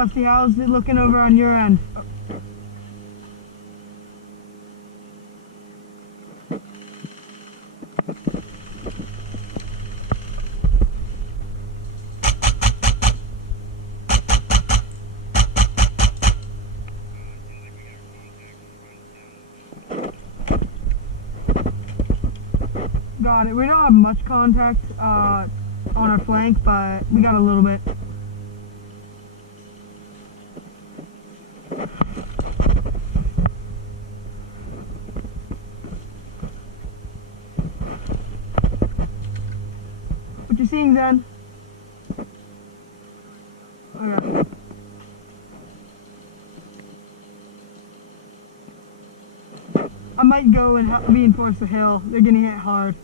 Dusty, how's it looking over on your end? Got it. We don't have much contact on our flank, but we got a little bit. What you seeing, Zen? Okay. I might go and reinforce the hill. They're getting hit hard.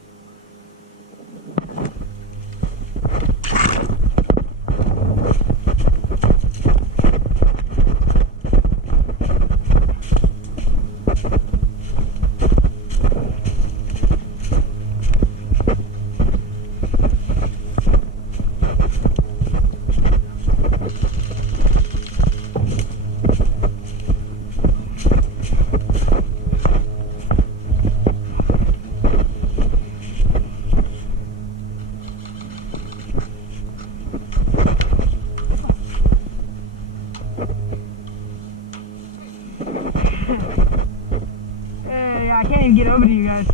Hey, I can't even get over to you guys.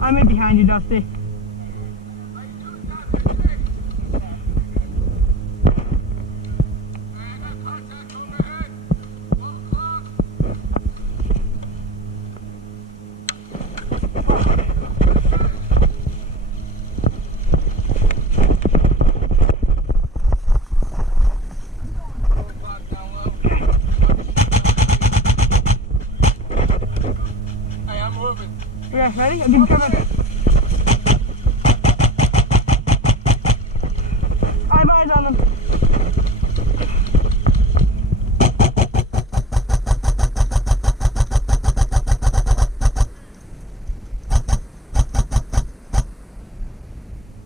I'm in behind you, Dusty. Yeah, ready? I'll give you cover. I have eyes on them.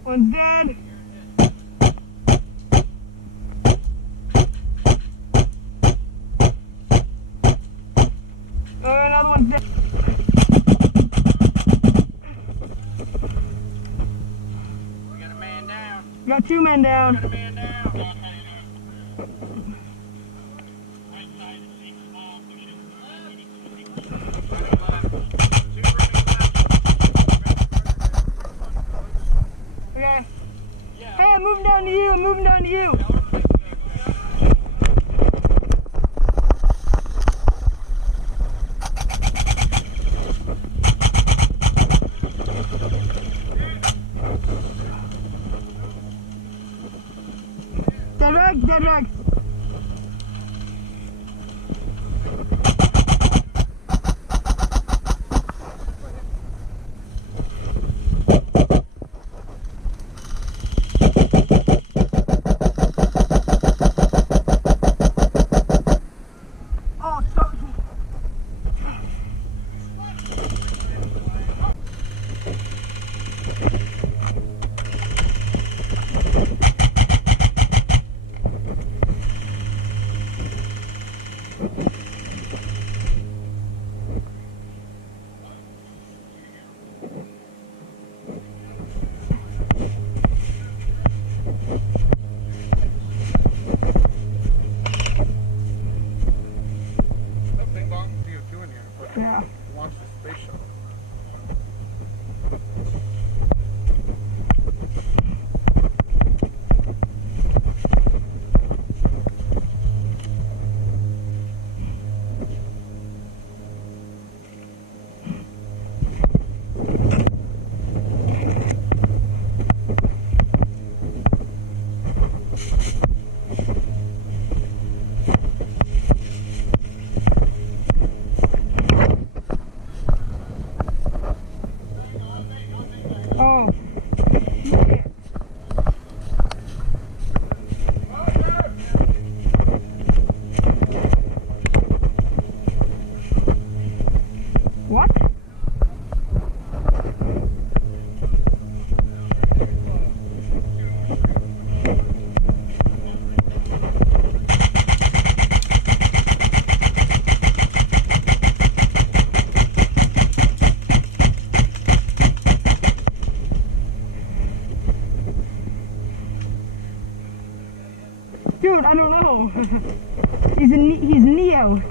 One's dead. Oh, another one's dead. Got 2 men down. Got a man down. Okay. Hey, I'm moving down to you. I'm moving down to you. Dead rag. Oh, so yeah. Launch the space shuttle. he's Neo.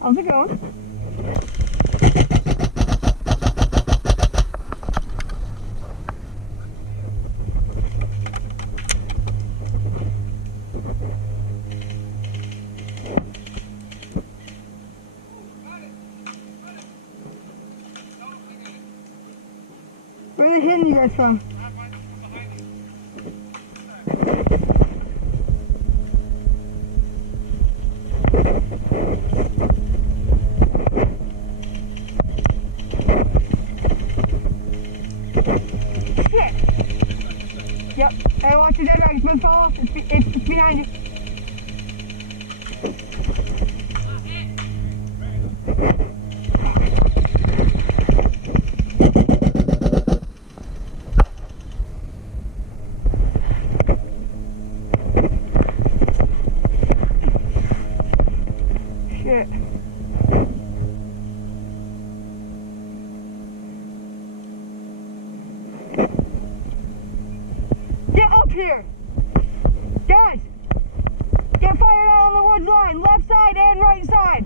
How's it going? Where are they hitting you guys from? Shit! Yep. Hey, watch your dead dog. It's gonna fall off. It's behind you. Shit. Get up here! Guys! Get fired out on the woods line, left side and right side!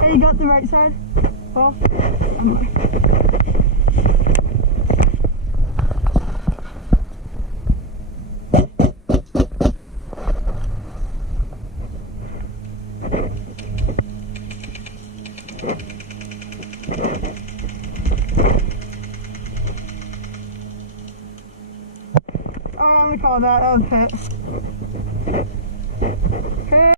Hey, you got the right side? Well, I'm gonna call that a pit. Hey.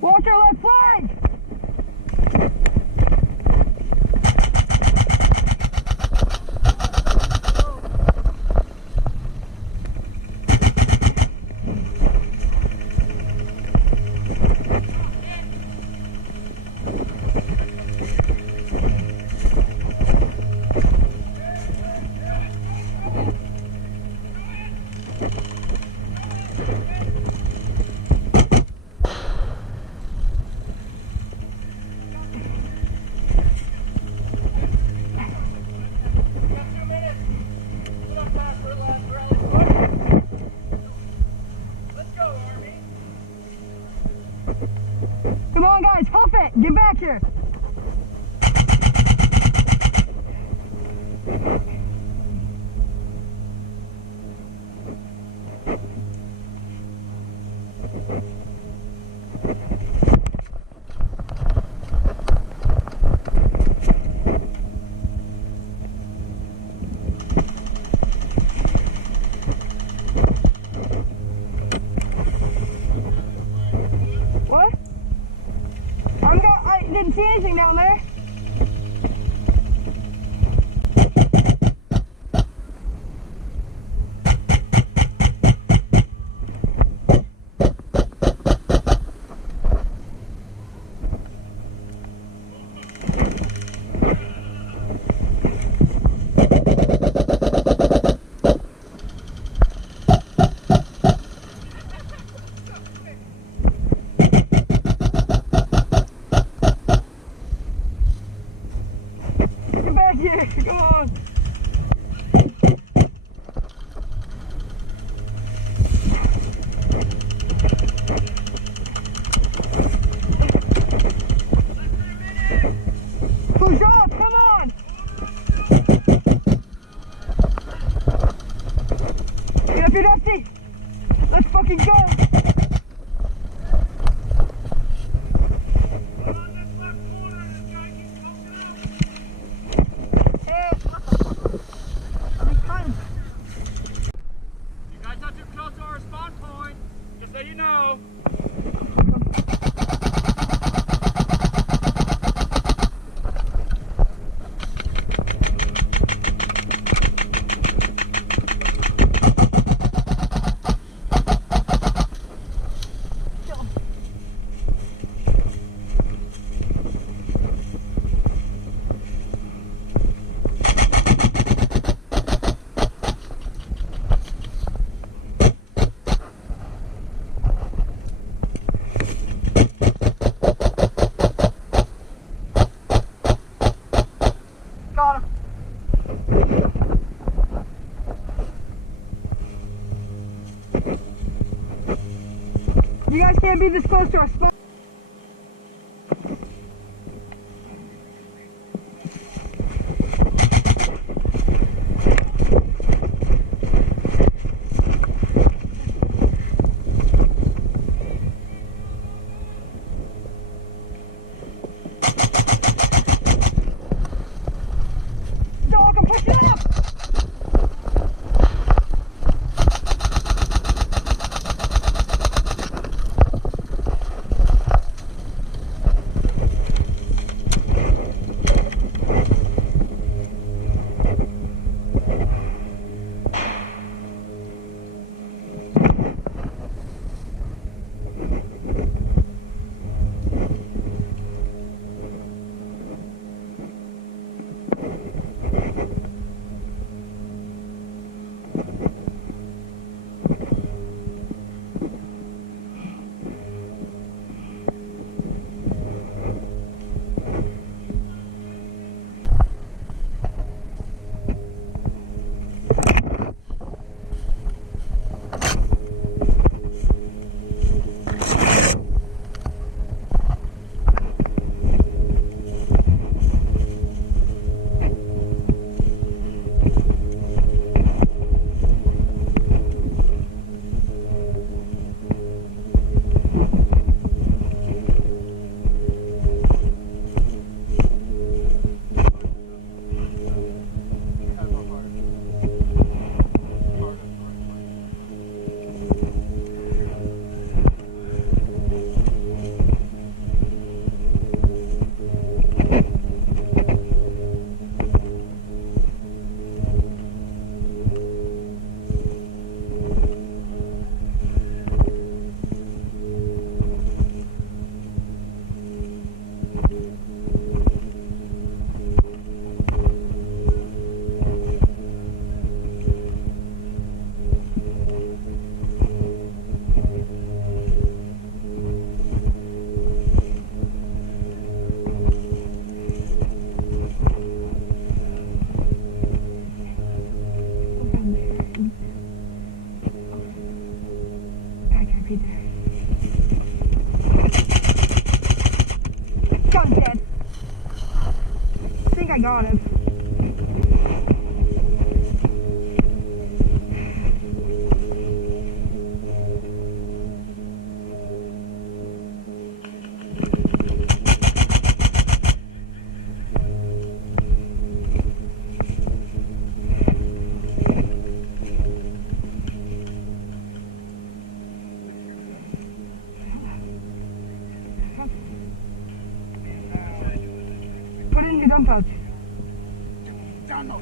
Watch your left flank! Come on guys, huff it! Get back here! What? I didn't see anything. If you're dusty, let's fucking go. So you know. You guys can't be this close to our spot. Dog, I'm pushing it up! Gun's dead. I think I got him. Put it in your dump pouch. Down low.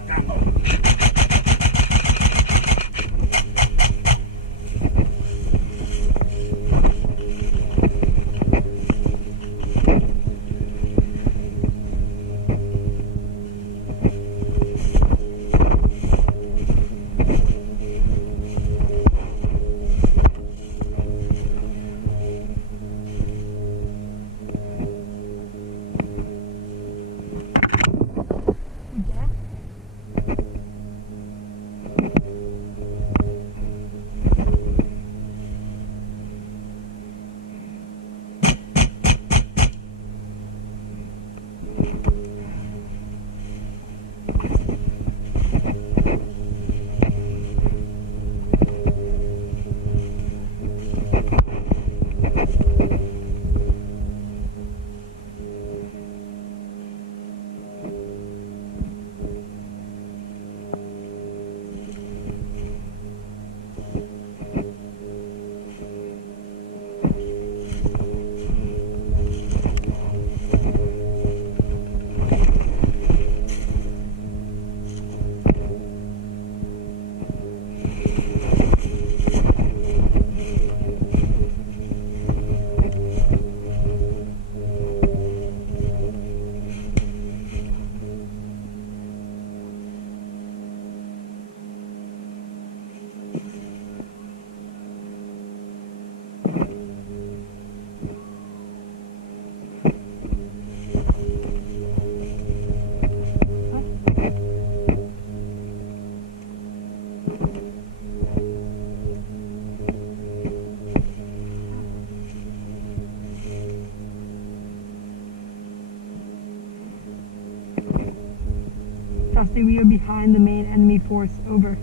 Dusty, we are behind the main enemy force. Over.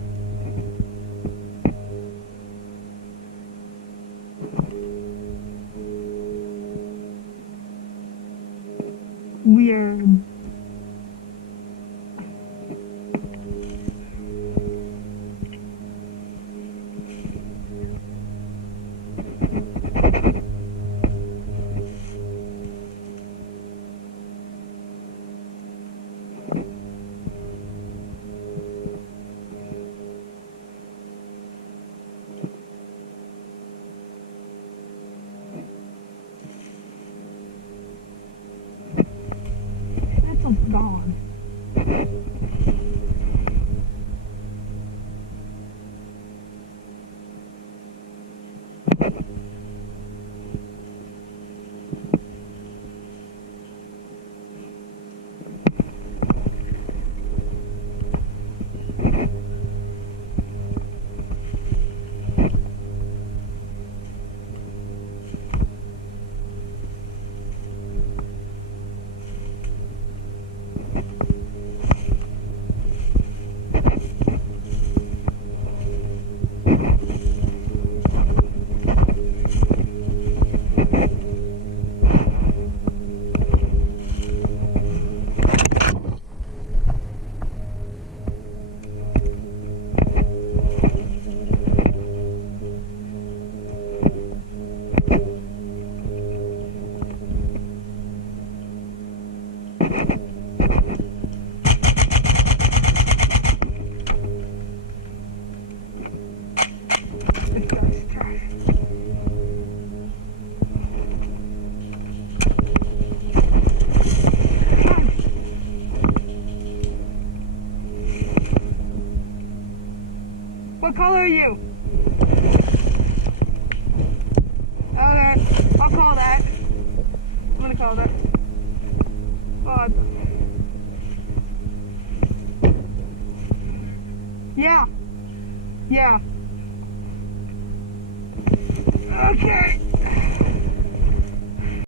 We are... gone. What color are you? Okay, I'll call that. I'm gonna call that. God. Yeah. Yeah. Okay.